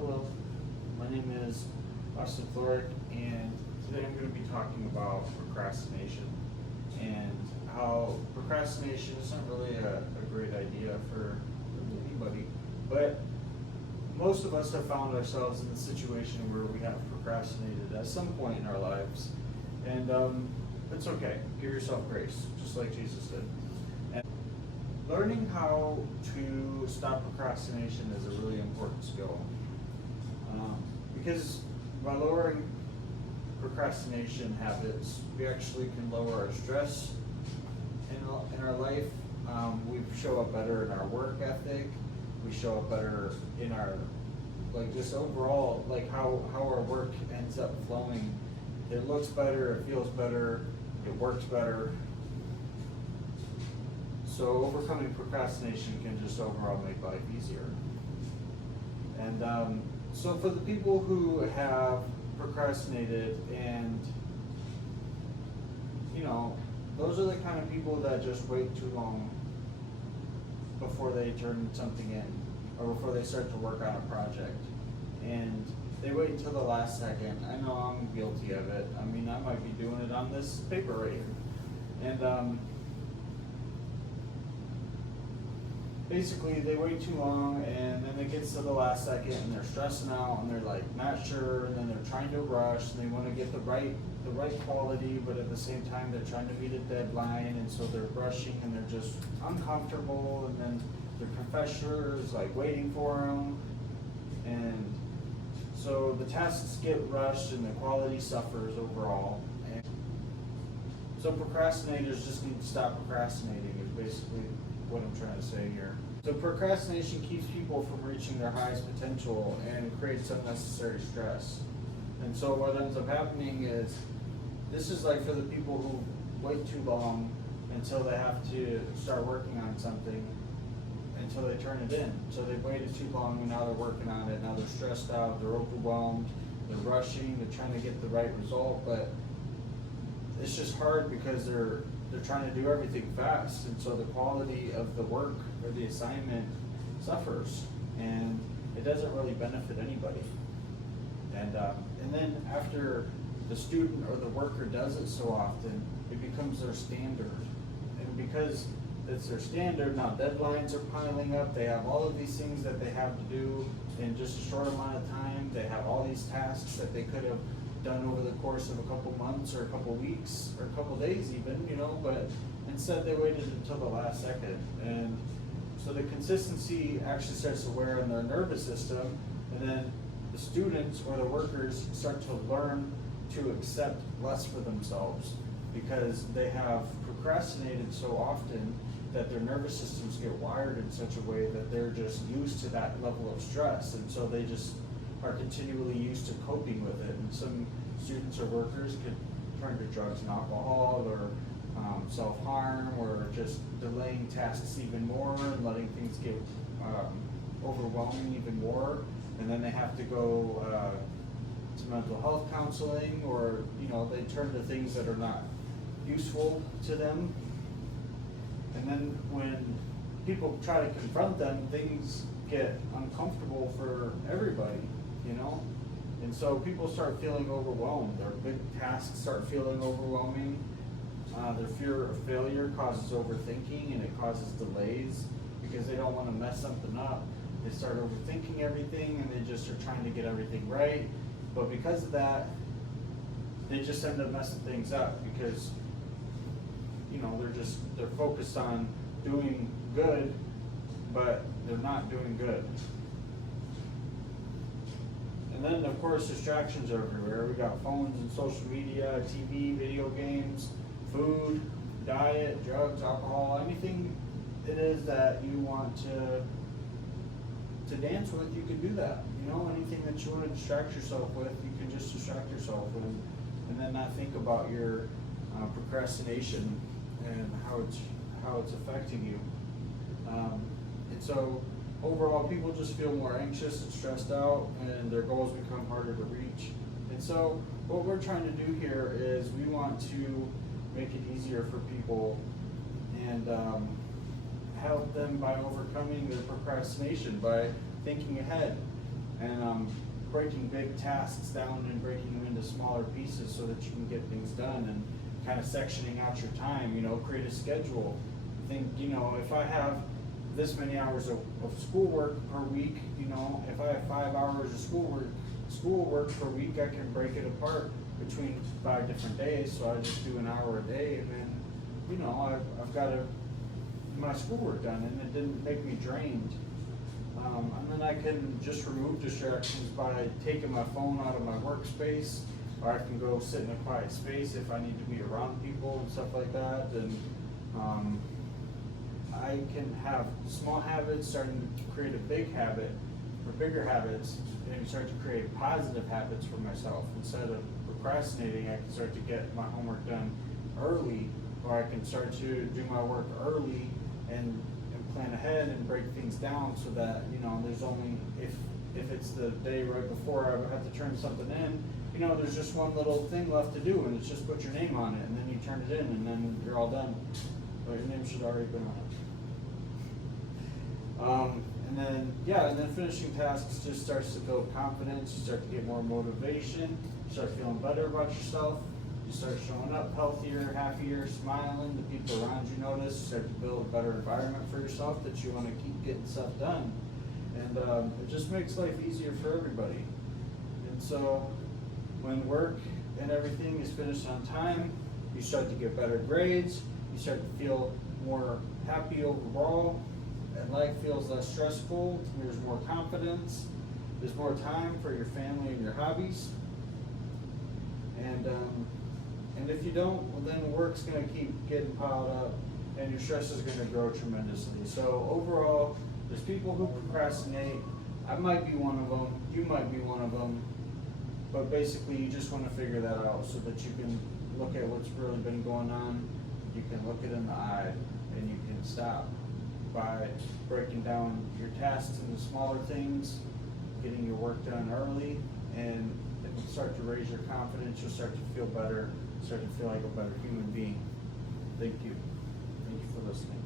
Hello, my name is Austin Floric, and today I'm going to be talking about procrastination and how procrastination isn't really a great idea for anybody. But most of us have found ourselves in the situation where we have procrastinated at some point in our lives, and it's okay. Give yourself grace, just like Jesus did. And learning how to stop procrastination is a really important skill. Because by lowering procrastination habits, we actually can lower our stress in our life. We show up better in our work ethic. We show up better in our, like, just overall, like how our work ends up flowing. It looks better, it feels better, it works better. So overcoming procrastination can just overall make life easier. And so for the people who have procrastinated, and those are the kind of people that just wait too long before they turn something in, or before they start to work on a project, and they wait until the last second. I know I'm guilty of it. I mean, I might be doing it on this paper right here. And basically they wait too long, and then it gets to the last second and they're stressing out and they're like not sure, and then they're trying to rush and they want to get the right quality, but at the same time they're trying to meet a deadline, and so they're rushing and they're just uncomfortable, and then their professor is like waiting for them, and so the tasks get rushed and the quality suffers overall. And so procrastinators just need to stop procrastinating is basically what I'm trying to say here. So procrastination keeps people from reaching their highest potential and creates unnecessary stress. And so what ends up happening is, this is like for the people who wait too long until they have to start working on something, until they turn it in. So they've waited too long and now they're working on it, now they're stressed out, they're overwhelmed, they're rushing, they're trying to get the right result, but it's just hard because they're trying to do everything fast, and so the quality of the work or the assignment suffers, and it doesn't really benefit anybody. And then after the student or the worker does it so often, it becomes their standard, and because it's their standard, now deadlines are piling up. They have all of these things that they have to do in just a short amount of time. They have all these tasks that they could have done over the course of a couple months or a couple weeks or a couple days even, but instead they waited until the last second. And so the consistency actually starts to wear on their nervous system, and then the students or the workers start to learn to accept less for themselves because they have procrastinated so often that their nervous systems get wired in such a way that they're just used to that level of stress, and so they just are continually used to coping with it. And some students or workers could turn to drugs and alcohol, or self-harm, or just delaying tasks even more and letting things get overwhelming even more. And then they have to go to mental health counseling, or they turn to things that are not useful to them. And then when people try to confront them, things get uncomfortable for everybody. And so people start feeling overwhelmed. Their big tasks start feeling overwhelming. Their fear of failure causes overthinking, and it causes delays because they don't want to mess something up. They start overthinking everything, and they just are trying to get everything right. But because of that, they just end up messing things up because they're focused on doing good, but they're not doing good. And then, of course, distractions are everywhere. We got phones and social media, TV, video games, food, diet, drugs, alcohol, anything it is that you want to dance with, you can do that. Anything that you want to distract yourself with, you can just distract yourself with, and then not think about your procrastination and how it's affecting you. And so overall, people just feel more anxious and stressed out, and their goals become harder to reach. And so what we're trying to do here is we want to make it easier for people and help them by overcoming their procrastination, by thinking ahead. and breaking big tasks down and breaking them into smaller pieces so that you can get things done, and kind of sectioning out your time, create a schedule. Think, if I have this many hours of schoolwork per week, if I have 5 hours of schoolwork per week, I can break it apart between 5 different days, so I just do an hour a day, and then, I've got my schoolwork done, and it didn't make me drained. And then I can just remove distractions by taking my phone out of my workspace, or I can go sit in a quiet space if I need to be around people and stuff like that. And I can have small habits starting to create a big habit, or bigger habits, and start to create positive habits for myself. Instead of procrastinating, I can start to get my homework done early, or I can start to do my work early and plan ahead and break things down so that, there's only, if it's the day right before I have to turn something in, there's just one little thing left to do, and it's just put your name on it, and then you turn it in, and then you're all done. But your name should already been on it. And then finishing tasks just starts to build confidence. You start to get more motivation. You start feeling better about yourself. You start showing up healthier, happier, smiling. The people around you notice. You start to build a better environment for yourself that you want to keep getting stuff done. And it just makes life easier for everybody. And so when work and everything is finished on time, you start to get better grades. You start to feel more happy overall, and life feels less stressful. There's more confidence. There's more time for your family and your hobbies. And if you don't, well, then work's going to keep getting piled up, and your stress is going to grow tremendously. So overall, there's people who procrastinate. I might be one of them. You might be one of them. But basically, you just want to figure that out so that you can look at what's really been going on. You can look it in the eye, and you can stop by breaking down your tasks into smaller things, getting your work done early, and it will start to raise your confidence. You'll start to feel better, start to feel like a better human being. Thank you. Thank you for listening.